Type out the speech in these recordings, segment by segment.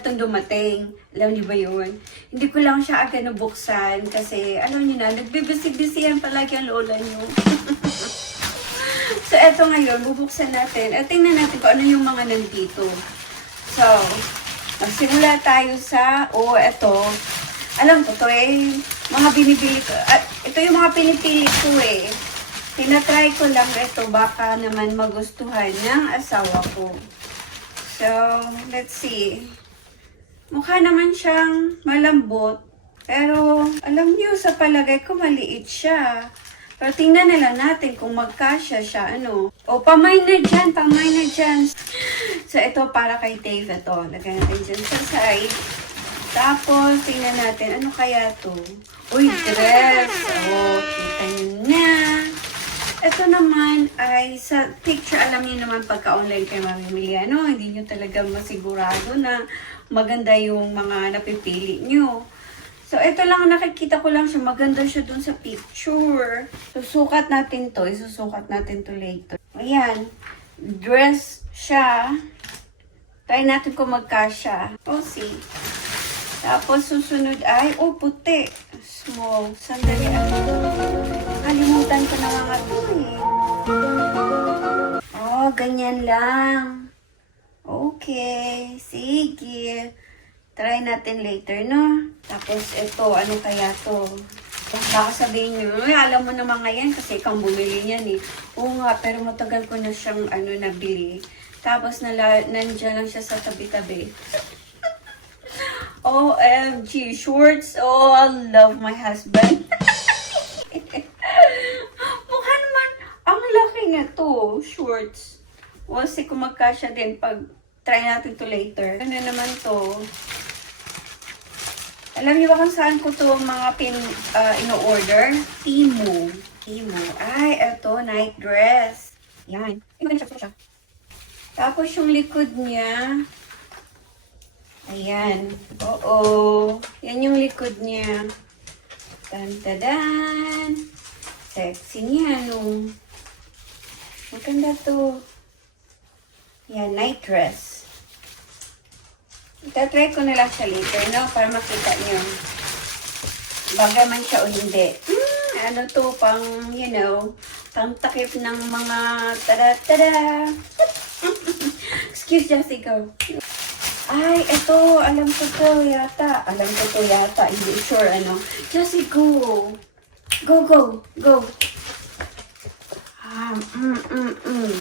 itong dumating. Alam niyo ba yun? Hindi ko lang siya agad nabuksan kasi, alam niyo na, nagbibisi-bisihan palagi ang lola niyo. so, eto ngayon, bubuksan natin. At tingnan natin kung ano yung mga nandito. So, magsimula tayo sa, oh, eto. Alam ko to eh, mga binibili ko. At ito yung mga pinipili ko eh. Tinatry ko lang ito, baka naman magustuhan ng asawa ko. So, let's see. Mukha naman siyang malambot. Pero, alam niyo, sa palagay ko, maliit siya. Pero tingnan na lang natin kung magkasya siya, ano. O, pamay na dyan, pamay na dyan. So, ito para kay Dave, ito. Lagyan natin dyan sa side. Tapos, tingnan natin, ano kaya to? Uy, dress! O, kita niyo na. Ito naman ay sa picture, alam niyo naman pagka-online kayo mamimili, ano, hindi niyo talaga masigurado na maganda yung mga napipili niyo. So, ito lang, nakikita ko lang siya, maganda siya dun sa picture. Susukat natin to, isusukat natin to later. Ayan, dress siya. Try natin kung magkasya. See. Tapos susunod ay, oh, puti. Small. Sandali, ano? Kalimutan ko na mga to eh. Oh, ganyan lang. Okay. Sige. Try natin later, no? Tapos ito, ano kaya to? Baka sabihin nyo, "Ay, alam mo naman ngayon kasi ikaw bumili niyan eh. Oo nga, pero matagal ko na siyang ano, nabili. Tapos nala, nandiyan lang siya sa tabi-tabi. OMG, shorts. Oh, I love my husband. Mukha naman, ang laki na to, shorts. We'll see kung magkasya din pag try natin to later. Ano naman to? Alam niyo ba kung saan ko to mga pin, uh, ino-order? Timu. Timu. Ay, eto, night dress. Yan. Ay, maganda siya. Tapos yung likod niya, Ayan. Oo. Yan yung likod niya. Tan-tadan. Sexy niya, no? Maganda to. Yan, night dress. Itatry ko na lang siya later, no? Para makita niyo. Bagay man siya o hindi. Hmm, ano to, pang, you know, pang takip ng mga tada-tada. Excuse Jessica. Ay, ito, alam ko to yata. Alam ko to yata. Hindi sure, ano. Go. Go, go, go. Ah, mm, mm, mm.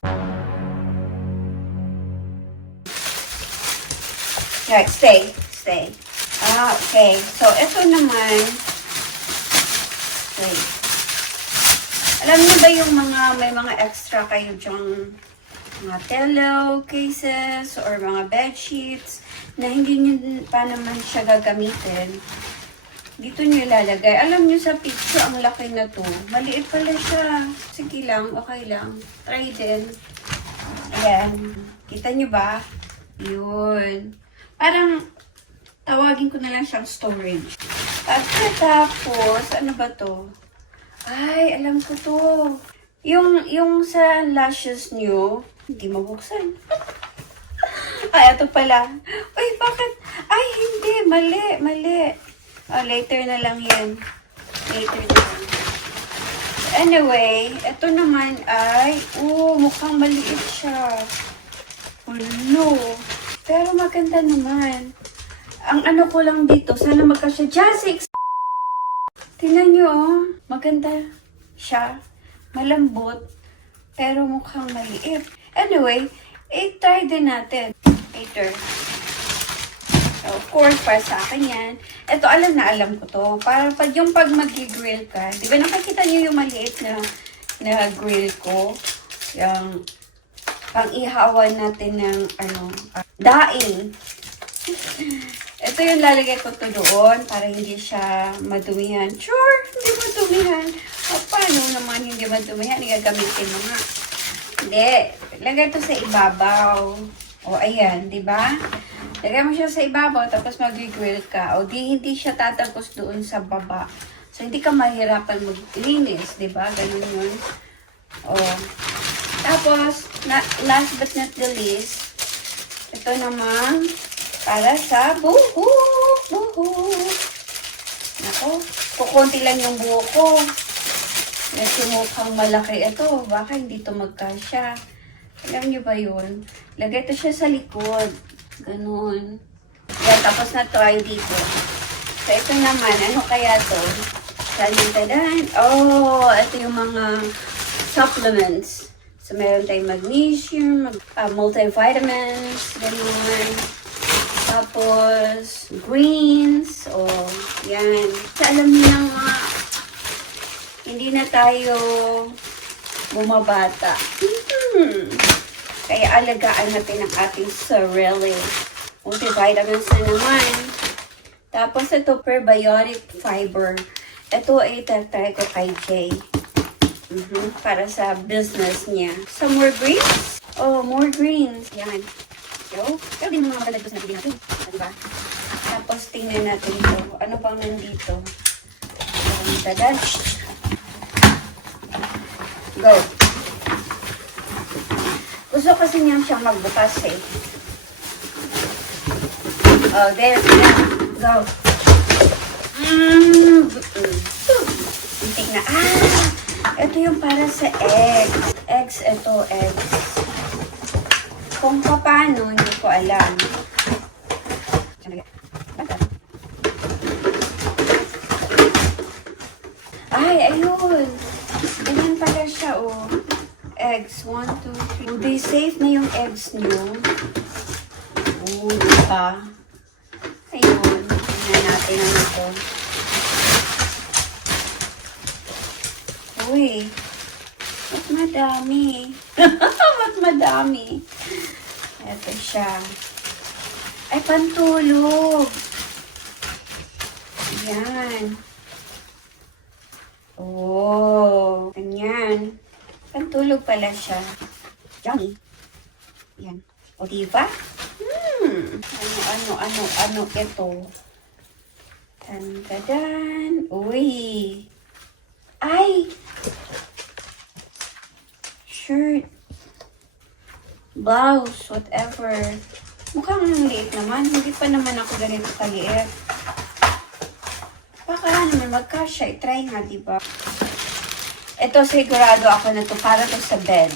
Right, stay, stay. Okay. So, ito naman. Wait. Alam niyo ba yung mga, may mga extra kayo dyang mga pillow cases or mga bed sheets na hindi nyo pa naman siya gagamitin. Dito nyo ilalagay. Alam nyo sa picture, ang laki na to. Maliit pala siya. Sige lang, okay lang. Try din. Ayan. Kita nyo ba? Yun. Parang, tawagin ko na lang siyang storage. At tapos, ano ba to? Ay, alam ko to. Yung, yung sa lashes nyo, hindi mabuksan. Ay, ito pala. Uy, bakit? Ay, hindi. Mali, mali. Oh, later na lang yan. Later na lang. Anyway, ito naman ay, oh, mukhang maliit siya. Oh, no. Pero maganda naman. Ang ano ko lang dito, sana magkasya. Jasix! Tingnan nyo, oh. Maganda siya. Malambot. Pero mukhang maliit. Anyway, i-try din natin later. So, of course, para sa akin yan. Ito, alam na alam ko to. Para pag yung pag mag-grill ka, di ba nakikita niyo yung maliit na, na grill ko? Yung pang-ihawan natin ng ano, ah, daing. Ito yung lalagay ko to doon para hindi siya madumihan. Sure, hindi madumihan. O, paano naman hindi madumihan? Igagamitin mo nga. Hindi. Lagay to sa ibabaw. O, ayan, di ba? Lagay mo siya sa ibabaw, tapos mag-grill ka. O, di hindi siya tatagos doon sa baba. So, hindi ka mahirapan maglinis, di ba? Ganun yun. O. Tapos, na, last but not the least, ito naman, Para sa buhok. Buhok. Nako, kukunti lang yung buhok ko. Medyo mukhang malaki ito. Baka hindi to magkasya. Alam niyo ba yun? Lagay ito siya sa likod. Ganun. Yan, tapos na to ay dito. So, ito naman, ano kaya to? Tadan, Oh, ito yung mga supplements. So, meron tayong magnesium, uh, multivitamins, ganun. Tapos, greens, oh, yan. So, alam niyo na nga, hindi na tayo bumabata. Hmm. Kaya alagaan natin ang ating sarili. Multivitamins na naman. Tapos ito, prebiotic fiber. Ito ay tatry ko kay Jay. Mhm, Para sa business niya. Some more greens? Oh, more greens. Yan. So, pero din mga balagos na natin. Diba? Tapos tingnan natin ito. Ano bang nandito? Um. Go. Gusto kasi niya siyang magbukas eh. Oh, there. Yeah. Go. Mm. Itik na. Ah! Ito yung para sa eggs. Eggs, ito, eggs. Kung paano, hindi ko alam. Ay, ayun. Ganyan pala siya, oh. Eggs, one, two, three. They safe na yung eggs nyo. Oh, diba? Ayun. Tingnan natin ano to. Uy. Ba't madami? Ba't madami? Ito siya. Ay, pantulog. Yan. Oh. Pantulog pala siya. Johnny. Yan. O, diba? Hmm. Ano, ano, ano, ano ito? Tandadan. Uy. Ay! Shirt. Blouse. Whatever. Mukhang ang liit naman. Hindi pa naman ako ganito kaliit. Baka naman magkasya. I-try nga, di ba? Ito sigurado ako na to para to sa bed.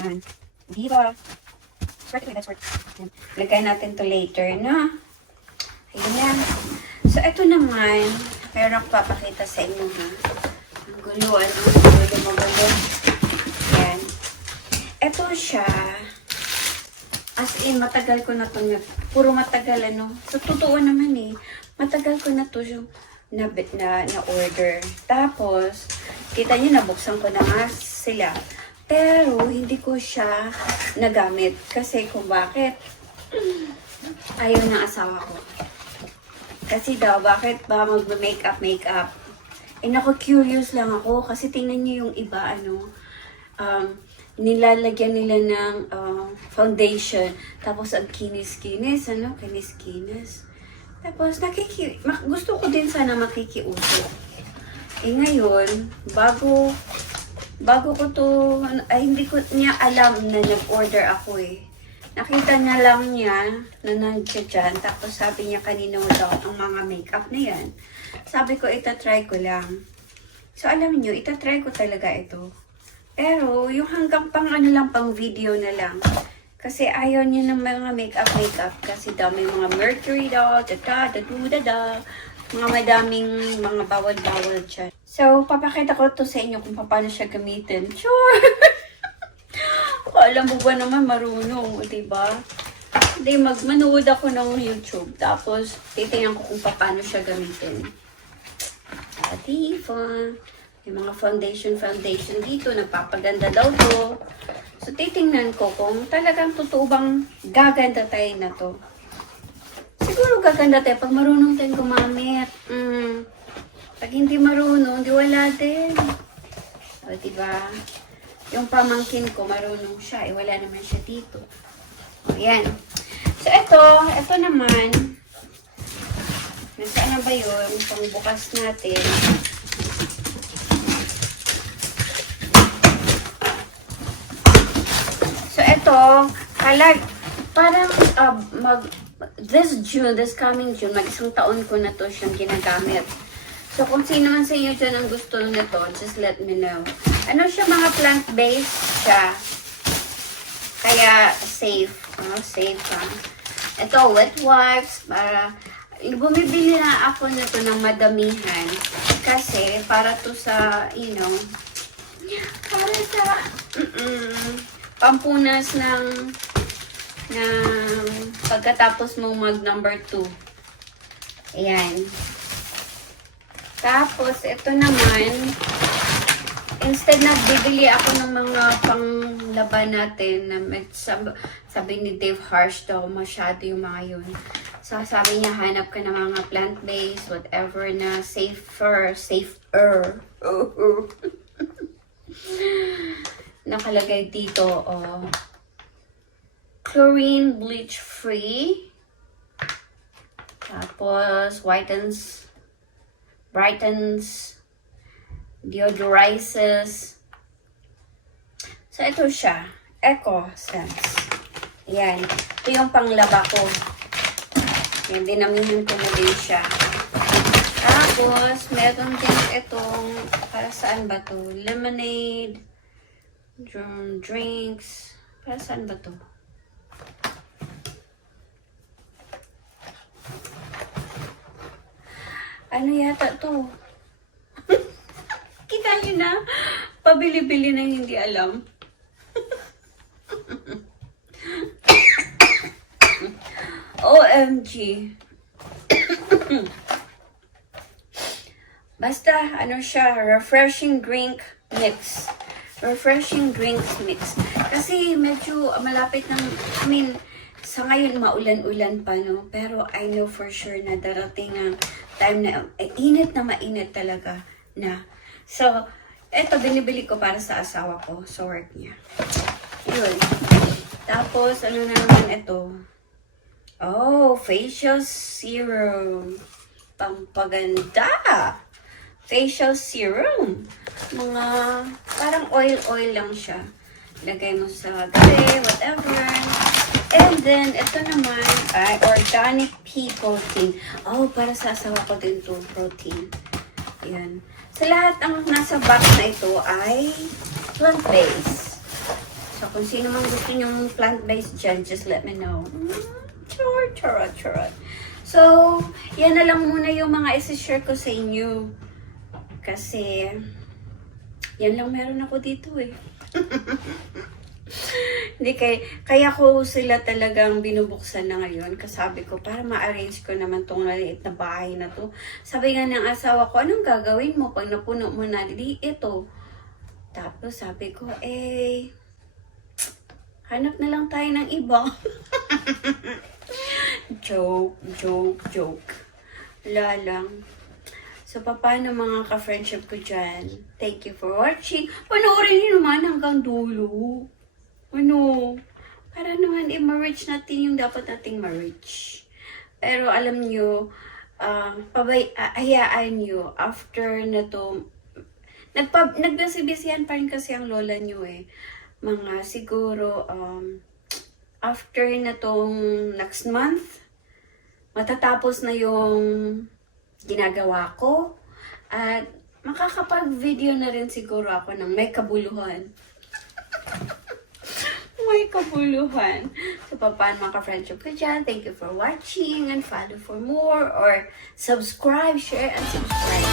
Yan. Di ba? Worth it, that's. Yan. Lagay natin to later, no? Ayun yan. So, ito naman, meron papakita sa inyo, ha? Ang gulo, ano? Gulo, magulo. Yan. Ito siya. As in, matagal ko na to puro matagal, ano? Sa totoo naman, eh. Matagal ko na to yung na, na, na order. Tapos, kita niyo, nabuksan ko na nga sila. Pero, hindi ko siya nagamit. Kasi kung bakit, ayaw ng asawa ko. Kasi daw, bakit ba mag-makeup, makeup? Eh, naku, curious lang ako. Kasi tingnan niyo yung iba, ano, um, nilalagyan nila ng um, foundation. Tapos, ang kinis-kinis, ano, kinis-kinis. Tapos, nakiki... gusto ko din sana makikiuso. Eh, ngayon, bago... Bago ko to... Ay, hindi ko niya alam na nag-order ako eh. Nakita niya lang niya na nandiyan dyan. Tapos sabi niya kanina daw ang mga makeup na yan. Sabi ko, itatry ko lang. So, alam niyo, itatry ko talaga ito. Pero, yung hanggang pang ano lang, pang video na lang. Kasi ayaw niya ng mga makeup-makeup. Kasi daw may mga mercury daw, da da da da Mga madaming mga bawal-bawal dyan. So, papakita ko to sa inyo kung paano siya gamitin. Sure! Alam mo ba naman marunong, di ba? Hindi, magmanood ako ng YouTube. Tapos, titingnan ko kung paano siya gamitin. Ah, diba? May mga foundation, foundation dito. Nagpapaganda daw to. So, titingnan ko kung talagang totoo bang gaganda tayo na to. Siguro gaganda tayo pag marunong tayong gumamit. Mm. Pag hindi marunong, di wala din. O, diba? Yung pamangkin ko, marunong siya. Eh, wala naman siya dito. O, yan. So, ito, ito naman. Nasaan na ba yun? Pangbukas natin. Ito, kalag, parang uh, mag, this June, this coming June, mag-isang taon ko na to siyang ginagamit. So, kung sino man sa inyo dyan ang gusto nito, just let me know. Ano siya, mga plant-based siya. Kaya, safe. Oh, safe ha. Ito, wet wipes, para, bumibili na ako nito ng madamihan. Kasi, para to sa, you know, para sa, mm pampunas ng, ng pagkatapos mong mag number 2. Ayan. Tapos, ito naman, instead nagbibili ako ng mga panglaban natin na may, sabi, sabi ni Dave Harsh daw, masyado yung mga yun. So, sabi niya, hanap ka ng mga plant-based, whatever na safer, safer. Nakalagay dito, oh, chlorine bleach free. Tapos, whitens, brightens, deodorizes. So, ito siya. Eco Sense. Yan. Ito yung panglaba ko. Yan, dinamihan ko na din siya. Tapos, meron din itong, para saan ba to? Lemonade, drinks. Para saan ba to? Ano yata to? Kita niyo na, pabili-bili na hindi alam. OMG. Basta, ano siya, refreshing drink mix. Refreshing drinks mix. Kasi medyo malapit ng, I mean, sa ngayon maulan-ulan pa, no? Pero I know for sure na darating ang time na, eh, init na mainit talaga na. So, eto, binibili ko para sa asawa ko, sa work niya. Yun. Tapos, ano na naman ito? Oh, facial serum. Pampaganda. Facial serum. Mga, parang oil-oil lang siya. Lagay mo sa gabi, whatever. And then, ito naman ay organic pea protein. Oh, para sa asawa ko din to protein. Yan. Sa lahat ang nasa box na ito ay plant-based. So, kung sino man gusto nyong plant-based dyan, just let me know. Mm, charot, charot, charot. So, yan na lang muna yung mga isi-share ko sa inyo. Kasi, yan lang meron ako dito eh. Hindi kay kaya ko sila talagang binubuksan na ngayon. Kasabi ko, para ma-arrange ko naman tong maliit na bahay na to. Sabi nga ng asawa ko, anong gagawin mo pag napuno mo na di ito? Tapos sabi ko, eh, hanap na lang tayo ng iba. joke, joke, joke. Wala lang. So, paano mga ka-friendship ko dyan? Thank you for watching. Panoorin niyo naman hanggang dulo. Ano? Para naman i-reach natin yung dapat nating ma-reach. Pero alam niyo, uh, pabay, ah, hayaan niyo, after na to, nagpa, nagbasibisihan pa rin kasi ang lola niyo eh. Mga siguro, um, after na tong next month, matatapos na yung ginagawa ko. At makakapag-video na rin siguro ako ng may kabuluhan. may kabuluhan. So, paano mga ka-friendship ko dyan? Thank you for watching and follow for more or subscribe, share, and subscribe.